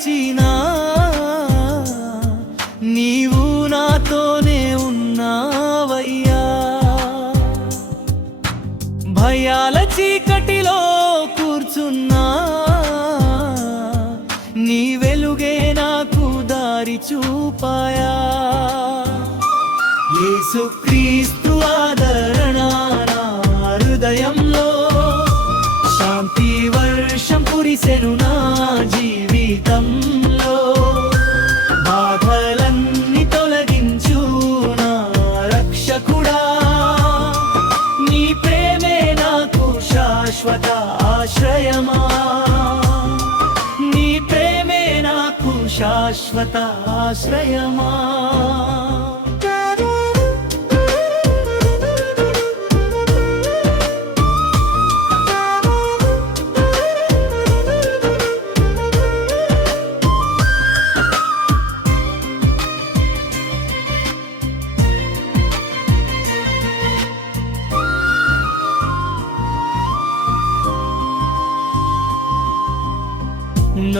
గడిచినా నీవు నాతోనే ఉన్నావయ్యా. భయాల చీకటిలో కూర్చున్నా నీ వెలుగే నాకు దారి చూపాయా. యేసుక్రీస్తు ఆదరణ నా హృదయంలో శాంతి వర్షం కురిసెను ఆశ్రయమా? నీ ప్రేమే నాకు శాశ్వత ఆశ్రయమా?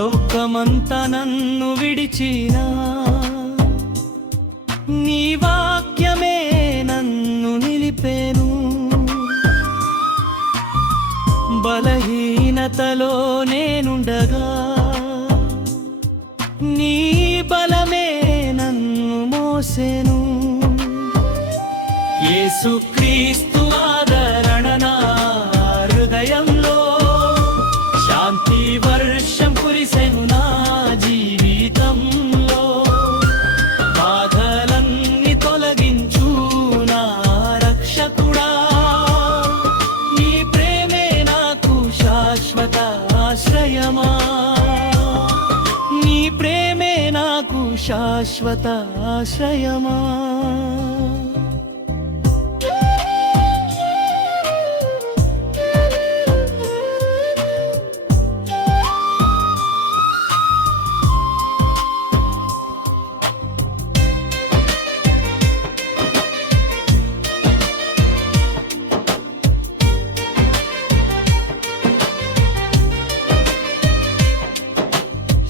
లోకమంతా నన్ను విడిచినా నీ వాక్యమే నన్ను నిలిపేను. బలహీనతలో నేనుండగా నీ బలమే నన్ను మోసెను. యేసుక్రీస్తు ఆదరణ శాశ్వత ఆశ్రయమా?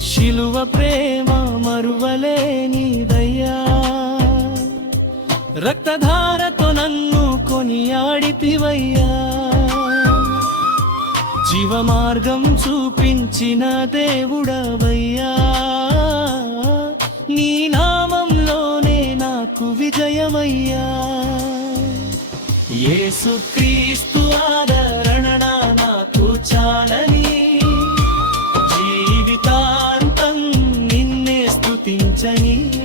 శిలువ ప్రేమ మరువలేనిదయ్యా రక్తధారతో నన్ను కొనియాడితివయ్యా జీవ మార్గం చూపించిన దేవుడవయ్యా. నీ నామంలోనే నాకు విజయమయ్యా. యేసుక్రీస్తు ఆదరణ స్తుతించని నా